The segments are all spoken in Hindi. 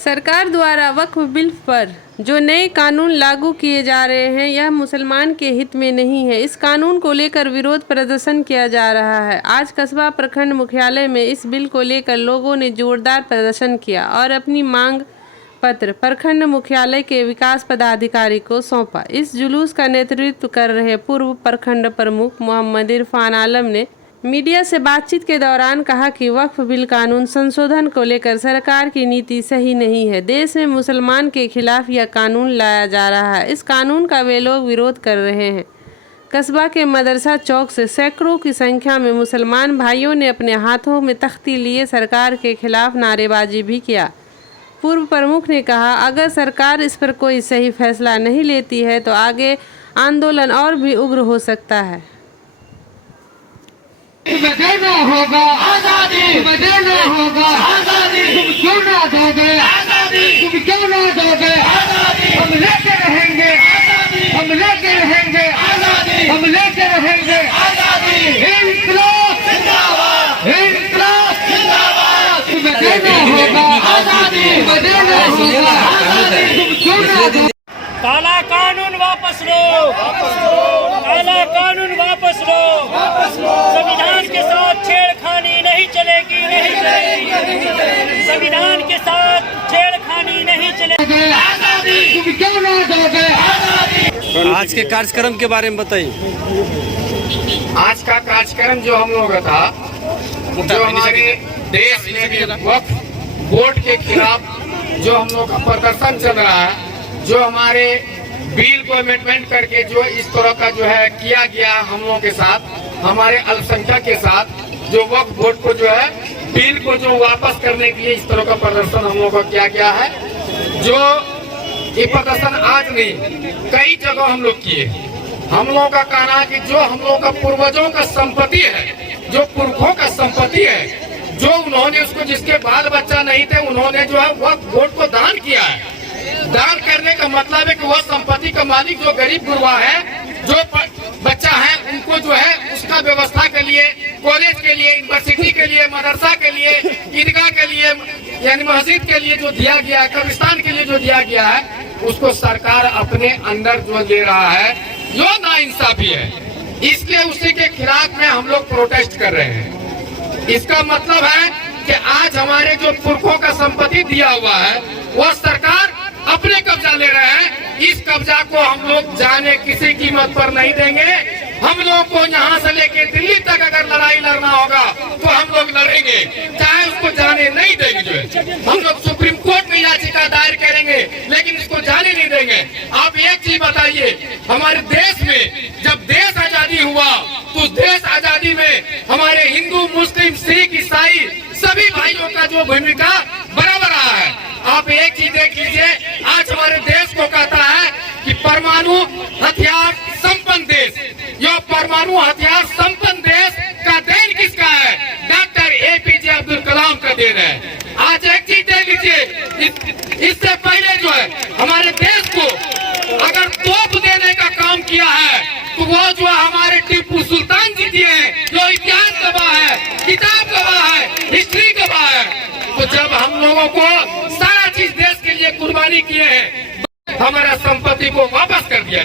सरकार द्वारा वक्फ बिल पर जो नए कानून लागू किए जा रहे हैं यह मुसलमान के हित में नहीं है। इस कानून को लेकर विरोध प्रदर्शन किया जा रहा है। आज कस्बा प्रखंड मुख्यालय में इस बिल को लेकर लोगों ने जोरदार प्रदर्शन किया और अपनी मांग पत्र प्रखंड मुख्यालय के विकास पदाधिकारी को सौंपा। इस जुलूस का नेतृत्व कर रहे पूर्व प्रखंड प्रमुख मोहम्मद इरफान आलम ने मीडिया से बातचीत के दौरान कहा कि वक्फ बिल कानून संशोधन को लेकर सरकार की नीति सही नहीं है। देश में मुसलमान के खिलाफ यह कानून लाया जा रहा है। इस कानून का वे लोग विरोध कर रहे हैं। कस्बा के मदरसा चौक से सैकड़ों की संख्या में मुसलमान भाइयों ने अपने हाथों में तख्ती लिए सरकार के खिलाफ नारेबाजी भी किया। पूर्व प्रमुख ने कहा, अगर सरकार इस पर कोई सही फैसला नहीं लेती है तो आगे आंदोलन और भी उग्र हो सकता है। तुम्हें देना होगा आजादी, तुम्हें देना होगा आजादी, तुम क्यों ना दोगे आजादी, तुम क्यों ना दोगे आजादी, हम लेके रहेंगे आजादी, हम लेके रहेंगे आजादी, हम लेके रहेंगे आजादी। इंकलाब जिंदाबाद, इंकलाब जिंदाबाद, तुम्हें देना होगा आजादी, तुम्हें देना होगा आजादी, तुम क्यों ना दोगे। काला कानून वापस लो, काला कानून वापस लो, संविधान के साथ छेड़खानी नहीं चलेगी, नहीं चलेगी, संविधान के साथ छेड़खानी नहीं चलेगी। तुम क्यों ना दोगे। आज के कार्यक्रम के बारे में बताइए। आज का कार्यक्रम जो हम लोगों का था, जो हमारे देश में वक्फ बोर्ड के खिलाफ जो हम लोग का प्रदर्शन चल रहा है, जो हमारे बिल को अमेंडमेंट करके जो इस तरह का जो है किया गया हम लोगों के साथ, हमारे अल्पसंख्यक के साथ, जो वक्फ बोर्ड को जो है बिल को जो वापस करने के लिए इस तरह का प्रदर्शन हम लोगों का किया गया है। जो ये प्रदर्शन आज नहीं, कई जगह हम लोग किए। हम लोगों का कहना है कि जो हम लोगों का पूर्वजों का संपत्ति है, जो पुरखों का संपत्ति है, जो उन्होंने उसको, जिसके बाल बच्चा नहीं थे, उन्होंने जो है वक्फ बोर्ड को दान किया है। दान करने का मतलब है कि वह संपत्ति का मालिक जो गरीब गुरबा है, जो बच्चा है, उनको जो है उसका व्यवस्था के लिए, कॉलेज के लिए, यूनिवर्सिटी के लिए, मदरसा के लिए, ईदगाह के लिए, यानी मस्जिद के लिए जो दिया गया है, कब्रिस्तान के लिए जो दिया गया है, उसको सरकार अपने अंदर जो ले रहा है, जो नाइंसाफी है। इसलिए उसी के खिलाफ में हम लोग प्रोटेस्ट कर रहे हैं। इसका मतलब है कि आज हमारे जो पुरखों का संपत्ति दिया हुआ है, वह सरकार अपने कब्जा ले रहे हैं। इस कब्जा को हम लोग जाने किसी कीमत पर नहीं देंगे। हम लोग को यहाँ से लेके दिल्ली तक अगर लड़ाई लड़ना होगा तो हम लोग लड़ेंगे, चाहे उसको जाने नहीं देंगे। जो है हम लोग सुप्रीम कोर्ट में याचिका दायर करेंगे, लेकिन इसको जाने नहीं देंगे। आप एक चीज बताइए, हमारे देश में जब देश आजादी हुआ तो देश आजादी में हमारे हिंदू, मुस्लिम, सिख, ईसाई सभी भाइयों का जो भूमिका बराबर रहा है। आप एक चीज देख लीजिए, आज हमारे देश को कहता है कि परमाणु हथियार संपन्न देश। यह परमाणु हथियार संपन्न देश का देन किसका है? डॉक्टर APJ अब्दुल कलाम का देन है। आज एक चीज देख लीजिए, इससे पहले जो है हमारे देश को अगर तोप देने का काम किया है तो वो जो हमारे टिप्पू सुल्तान जी दिए हैं, जो इतिहास गवाह है, किताब गवाह है, हिस्ट्री गवाह है। तो जब हम लोगों को सारा चीज देश के लिए कुर्बानी किए हैं, हमारा संपत्ति को वापस कर दिया।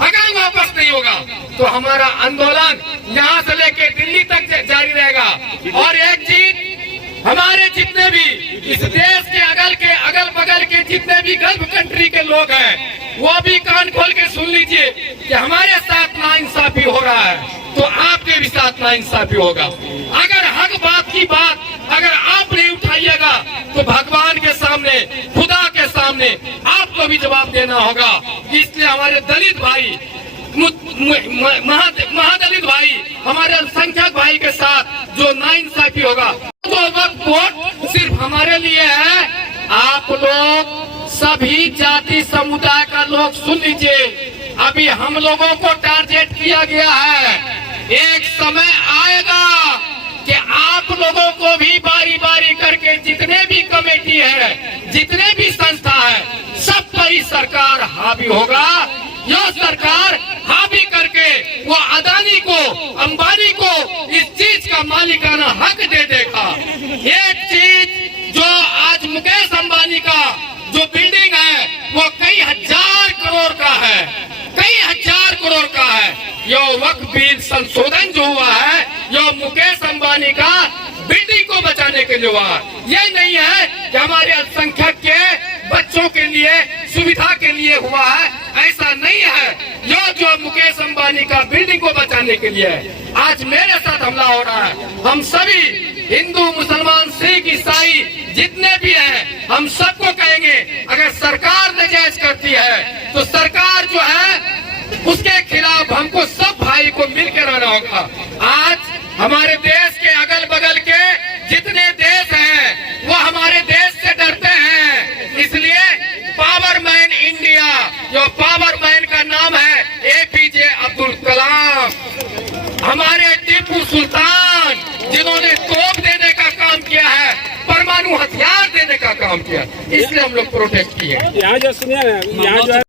अगर वापस नहीं होगा तो हमारा आंदोलन यहाँ से लेके दिल्ली तक जारी रहेगा। और एक चीज, हमारे जितने भी इस देश के अगल बगल के जितने भी गल्फ कंट्री के लोग हैं, वो भी कान खोल के सुन लीजिए कि हमारे साथ नाइंसाफी हो रहा है तो आपके भी साथ नाइंसाफी होगा। अगर हक बात की बात अगर आप नहीं उठाइएगा तो भगवान के सामने, खुदा के सामने आपको भी जवाब देना होगा। इसलिए हमारे दलित भाई, महादलित भाई, हमारे अल्पसंख्यक भाई के साथ जो नाइंसाफी होगा, तो वक्फ बोर्ड सिर्फ हमारे लिए है। आप लोग सभी जाति समुदाय का लोग सुन लीजिए, अभी हम लोगों को टारगेट किया गया है। एक समय आएगा कि आप लोगों को भी बारी बारी करके जितने भी कमेटी है, जितने भी संस्था है, सब पर ही सरकार हावी होगा। यह सरकार हावी करके वो अदानी को, अंबानी को इस चीज का मालिकाना हक दे देगा। एक चीज जो आज मुकेश अंबानी का जो बिल्डिंग है वो कई हजार करोड़ का है, कई हजार करोड़ का है। यह वक्फ बिल संशोधन जो हुआ है, यह मुकेश अंबानी का बिल्डिंग को बचाने के लिए हुआ। यह नहीं है कि हमारे अल्पसंख्यक के बच्चों के लिए सुविधा के लिए हुआ है, ऐसा नहीं है। यह जो मुकेश अंबानी का बिल्डिंग को बचाने के लिए है। आज मेरे साथ हमला हो रहा है। हम सभी हिंदू, मुसलमान, सिख, ईसाई जितने भी हैं, हम सबको कहेंगे अगर सरकार नाजायज करती है तो सरकार जो है उसके खिलाफ हमको सब भाई को मिलकर रहना होगा। आज हमारे देश के अगल बगल के जितने देश हैं वो हमारे देश से डरते हैं। इसलिए पावर मैन इंडिया, जो पावर मैन का नाम है APJ अब्दुल कलाम, हमारे टीपू सुल्तान जिन्होंने तोप देने का काम किया है, परमाणु हथियार देने का काम किया, इसलिए हम लोग प्रोटेस्ट किए। यहाँ जो सुनिए, यहाँ जो